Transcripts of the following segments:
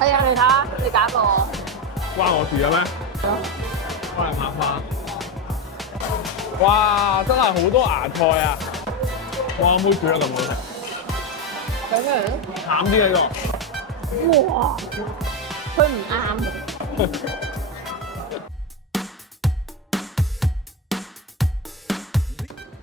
係啊，你睇下，你揀我。關我事嘅咩？幫你拍翻。哇！真係好多芽菜啊！我阿妹煮得咁好食。睇咩嚟？淡啲呢個。哇！佢唔啱。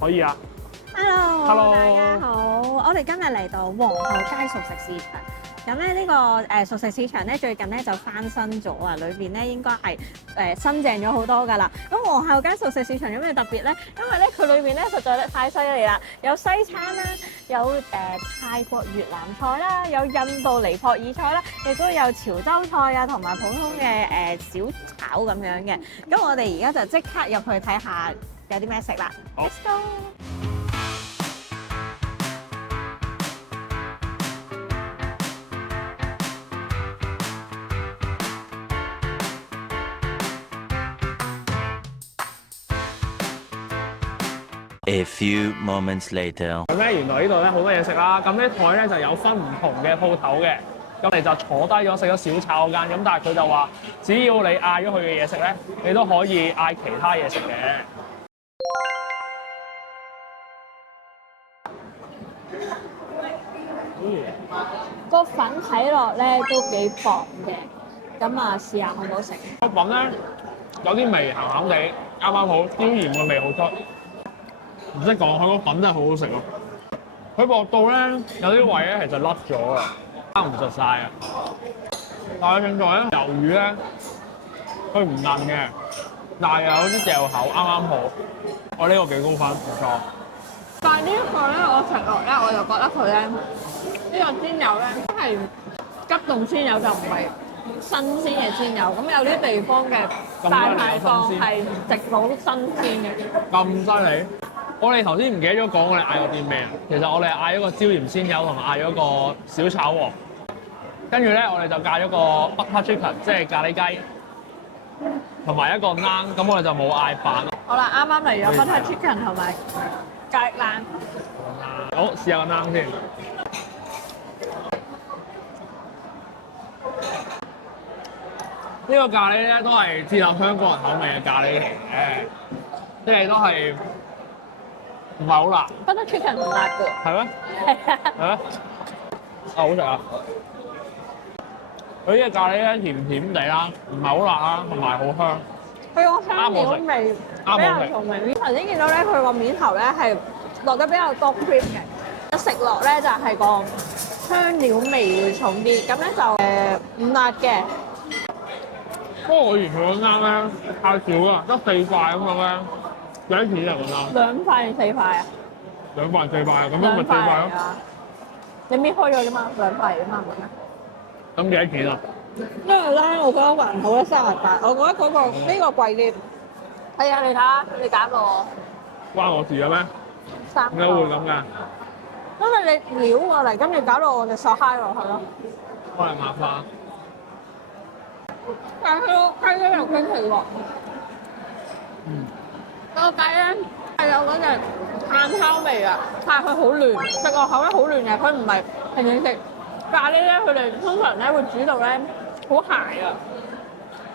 可以啊。 Hello， Hello 大家好，我哋今日嚟到皇后街熟食市場。咁咧呢個熟食市場咧最近咧就翻新咗啊，裏邊咧應該係新淨咗好多㗎啦。咁皇后街熟食市場有咩特別咧？因為咧佢裏邊咧實在太犀利啦，有西餐啦，有泰國越南菜啦，有印度尼泊爾菜啦，亦都有潮州菜啊，同埋普通嘅小炒咁樣嘅。咁我哋而家就即刻入去睇下有啲咩食啦。好 Let's go！A few moments later， 咁咧原來呢度咧好多嘢食啦，咁呢台咧就有分唔同嘅鋪頭嘅，咁你就坐低咗食咗小炒嗰間，咁但係佢就話只要你嗌咗佢嘅嘢食咧，你都可以嗌其他嘢食嘅。個粉睇落咧都幾薄嘅，咁啊試下好唔好食？個粉咧有啲味鹹鹹地，啱啱好，椒鹽嘅味好出。唔識講，佢個粉真係好好食咯。佢薄到咧有啲位咧其實甩咗啊，包唔實晒啊。但係勝在咧魷魚咧，佢唔韌嘅，但係有啲嚼口啱啱好。我呢個幾高分，唔錯。但係呢一個咧，我食落咧我就覺得佢咧呢個煎油咧係急凍煎油，就唔係新鮮嘅煎油。咁有啲地方嘅大排檔係食到新鮮嘅。咁犀利！我哋頭先唔記得咗講我哋嗌咗啲咩啊？其實我哋嗌咗個椒鹽鮮魷同埋嗌咗個小炒王，跟住咧我哋就嗌咗個 butter chicken， 即係咖喱雞，同埋一個鵪，咁我哋就冇嗌飯咯。好啦，啱啱嚟咗 butter chicken 同埋咖喱冷。好，試下個鵪先。呢個咖喱咧都係適合香港人口味嘅咖喱嚟嘅，即係都係唔係好辣。 butter chicken 唔辣嘅。係咩？係啊。係咩？啊，好食啊！佢呢個咖喱咧甜甜地啦，唔係好辣啦，同埋好香。佢個香料味比較重味。頭先見到咧，佢個面頭咧係落得比較多 cream 嘅，食落咧就係個香料味會重啲。咁咧就唔辣嘅。不過我嫌佢個鵪咧太少啦，得4塊咁樣咧，幾多錢啊個鵪2塊定4塊啊？2塊4塊啊，咁樣咪4塊咯。你搣開咗啫嘛，2塊啫嘛。咁幾多錢啊？因為咧，我覺得還好啦，38。我覺得嗰個呢個貴啲。係啊，你睇下，你揀我。關我事嘅咩？ 3個。點解會咁㗎？因為你撩過嚟，跟住搞到我隻手揩落去咯。幫你抹翻。但係佢個雞咧又傾起喎。個雞咧係有嗰隻炭烤味啊，但係佢好嫩，食落口咧好嫩嘅，佢唔係平時食咖喱咧，佢哋通常咧會煮到咧好鹹啊，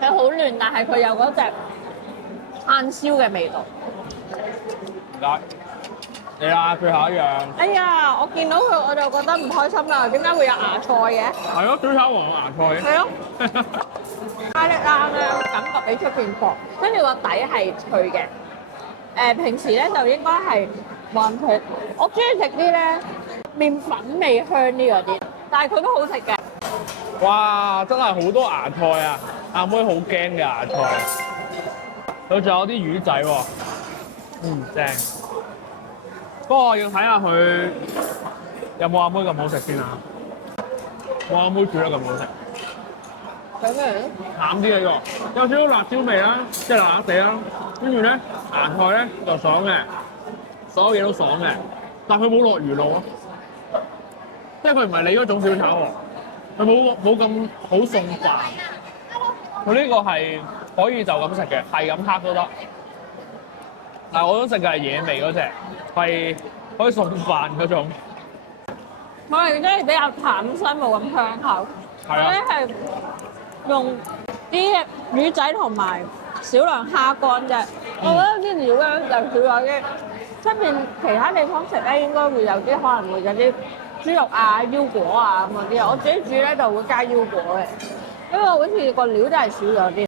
係好嫩，但係佢有嗰隻炭燒嘅味道。唔該。你啦，最後一樣。哎呀，我見到佢我就覺得唔開心啦，點解會有芽菜嘅？係咯，小炒王有芽菜嘅。係咯。咖喱冷咧，感覺比出邊薄，跟住個底係脆嘅。平時咧就應該係冇咁脆。我中意食啲咧麵粉味香啲嗰啲，但係佢都好食嘅。哇！真係好多芽菜啊！阿妹好驚嘅芽菜。佢仲有啲魚仔喎。正。不過要睇下佢有冇阿妹咁好食先啊！冇阿妹煮得咁好食。睇咩嚟？淡啲嘅喎，有少少辣椒味啦，即係辣辣地啦。跟住咧，芽菜咧就爽嘅，所有嘢都爽嘅，但係佢冇落魚露咯，即係佢唔係你嗰種小炒喎，佢冇咁好送飯。佢呢個係可以就咁食嘅，係咁黑都得。但係我想食嘅係野味嗰隻，係可以送飯嗰種。我係真係比較淡身，冇咁香口。係啊咧係用啲魚仔同埋少量蝦乾啫。我覺得啲料咧就少咗啲，出邊其他地方食咧應該會有啲可能會有啲豬肉啊、腰果啊咁嗰啲。我自己煮咧就會加腰果嘅，因為好似個料真係少咗啲。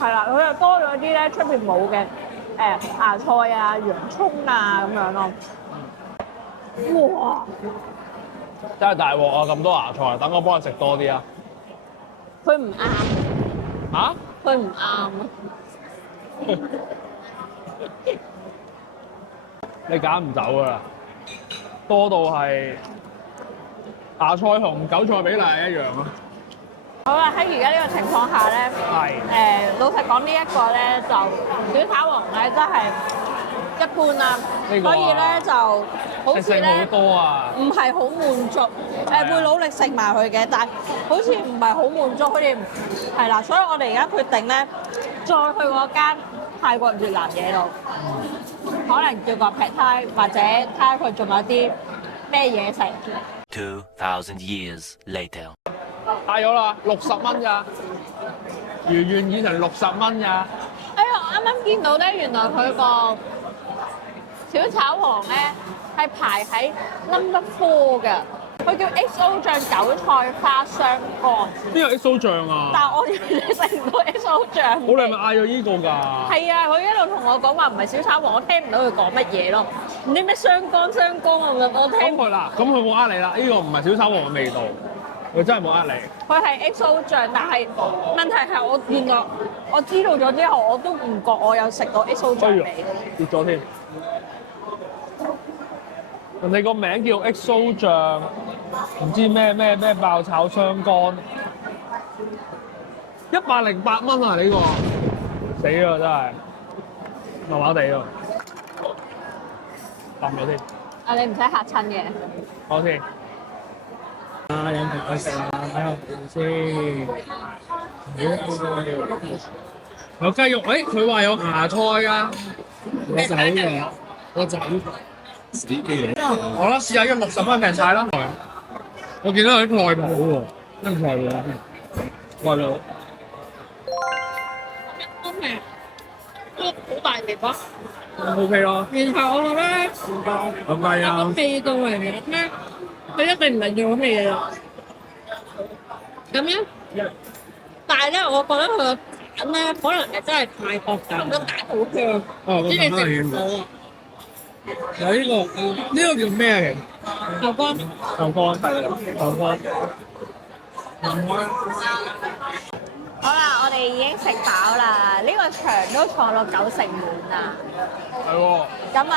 係啦，佢又多咗啲咧出邊冇嘅芽菜啊、洋葱啊咁樣咯。哇！真係大鑊啊！咁多芽菜，等我幫你食多啲啊！佢唔啱，嚇？佢唔啱啊！你揀唔走㗎啦，多到係芽菜同韭菜比例係一樣啊！好啦，喺而家呢個情況下咧，老實講呢一個咧就小炒王咧真係一般啦，呢個啊所以咧就好似食好咧多啊！唔係好滿足，會努力食埋佢嘅，但係好似唔係好滿足，佢哋係啦，所以我哋而家決定咧再去嗰間泰國越南嘢度，可能叫個 Pad Thai 或者睇下佢仲有啲咩嘢食。 2,000 years later. 嗌咗啦，60蚊咋？如願以償60蚊咋？哎呀，我啱啱見到咧，原來佢個小炒王咧係排喺 number 4嘅，佢叫 XO 醬韭菜花雙乾，邊有 XO 醬啊？但係我完全食唔到 XO 醬。我哋係咪嗌咗呢個㗎？係啊，佢一路同我講話唔係小炒王，我聽唔到佢講乜嘢咯，唔知咩雙乾我聽咁佢啦，咁佢冇呃你啦，呢個唔係小炒王嘅味道，佢真係冇呃你。佢係 XO 醬，但係問題係原來我知道咗之後，我都唔覺我有食到 XO 醬味。跌咗添。人哋個名叫 XO 醬，唔知咩爆炒雙乾，108蚊啊！呢個死啊真係，麻麻地啊，抌咗先。啊，你唔使嚇親嘅。好先。啊！有冇佢食啊？睇下先。有雞肉，佢話有芽菜㗎。我仔嘅，我仔。好啦，試下呢個60蚊平菜啦。我見到有啲菜脯喎，真菜脯。菜脯。都好大味噃。OK 咯。然後我覺得咁貴啊！個味道嚟嘅咩？佢一定唔係用咩嘢咯。咁樣，但係咧，我覺得佢個蛋咧，可能係真係泰國蛋，個蛋好香，哦，啲你食唔到啊。有呢個叫咩嘅？牛肝。牛肝係啦，牛肝。好啦，我哋已經食飽啦，呢個場都坐到90滿啦。係喎。咁啊，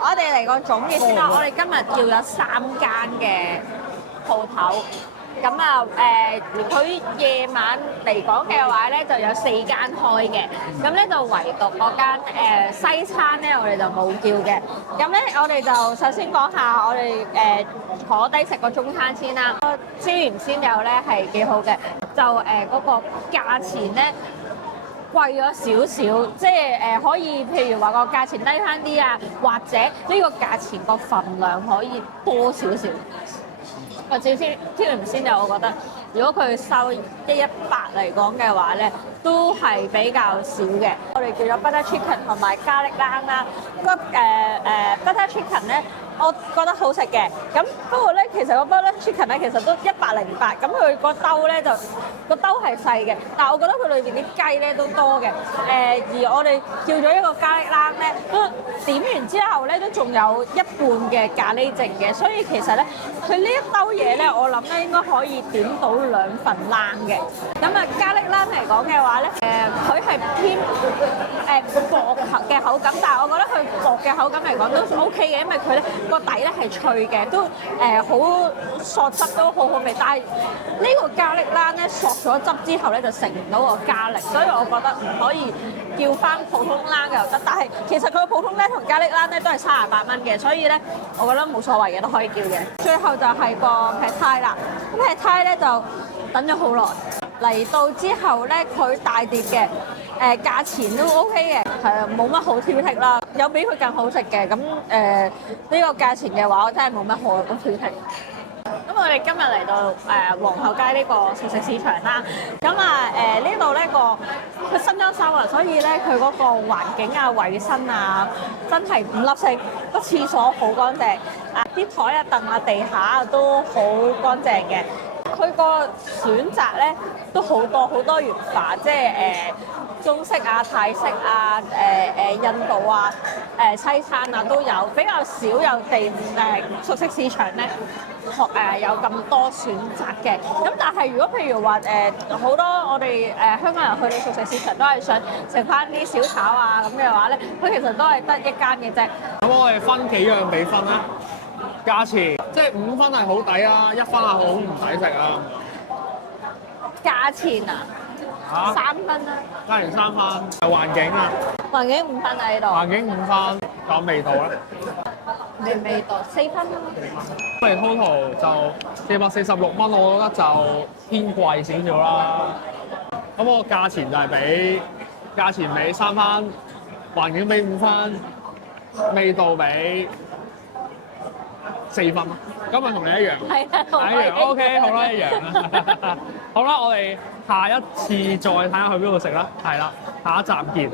我哋嚟個總結先啦。我哋今日叫咗3間嘅鋪頭。咁啊佢夜晚嚟講嘅話咧，就有4間開嘅。咁咧就唯獨嗰間西餐咧，我哋就冇叫嘅。咁咧，我哋就首先講下我哋坐低食個中餐先啦。椒鹽鮮魷咧係幾好嘅，就嗰個價錢咧貴咗少少，即係可以譬如話個價錢低翻啲啊，或者呢個價錢個份量可以多少少。個椒鹽鮮魷，我覺得如果佢收100嚟講嘅話咧，都係比較少嘅。我哋叫咗 butter chicken 同埋咖喱冷啦。butter chicken 咧，我覺得好食嘅。咁不過咧，其實個 butter chicken 咧其實都108，咁佢個兜咧就個兜係細嘅，但係我覺得佢裏邊啲雞咧都多嘅。而我哋叫咗一個咖喱冷咧，都點完之後咧都仲有一半嘅咖喱剩嘅，所以其實咧佢呢一兜嘢咧，我諗咧應該可以點到2份冷嘅。咁啊，咖喱冷嚟講嘅話咧，佢係偏薄嘅口感，但係我覺得佢薄嘅口感嚟講都 OK 嘅，因為佢咧個底咧係脆嘅，都好索汁都好好味。但係呢個咖喱冷咧索咗汁之後咧就食唔到個咖喱，所以我覺得唔可以叫翻普通冷嘅又得。但係其實佢個普通冷同咖喱冷咧都係38蚊嘅，所以咧我覺得冇所謂嘅，都可以叫嘅。最後就係個 Pad Thai 啦，咁 Pad Thai 咧就等咗好耐，嚟到之後咧佢大碟嘅。價錢都 OK 嘅，係啊，冇乜好挑剔啦。有比佢更好食嘅，咁呢個價錢嘅話，我真係冇乜好挑剔。咁我我哋今日嚟到皇后街呢個熟食市場啦。咁啊呢度呢個佢新裝修啊，所以咧佢嗰個環境啊、衞生啊，真係五粒星。個廁所好乾淨，啲台啊、凳啊、地下啊都好乾淨嘅。佢個選擇咧都好多元化，即係中式啊、泰式啊、印度啊、西餐啊都有，比較少有熟食市場咧有咁多選擇嘅。咁但係如果譬如話好多我哋香港人去到熟食市場都係想食翻啲小炒啊咁嘅話咧，佢其實都係得一間嘅啫。咁我哋分幾樣俾分啦。價錢即係5分係好抵啊，1分係好唔抵食啊。價錢啊，3分啦。價錢3分。環境啊，環境5分喺度。環境5分，仲有味道咧。味道4分啦。因為 total 就446蚊，我覺得就偏貴少少啦。咁我價錢就係俾3分，環境俾5分，味道俾4分。咁咪同你一樣。係啊，一樣 OK， 好啦，一樣啦。好啦，我哋下一次再睇下去邊度食啦。係啦，下一集見。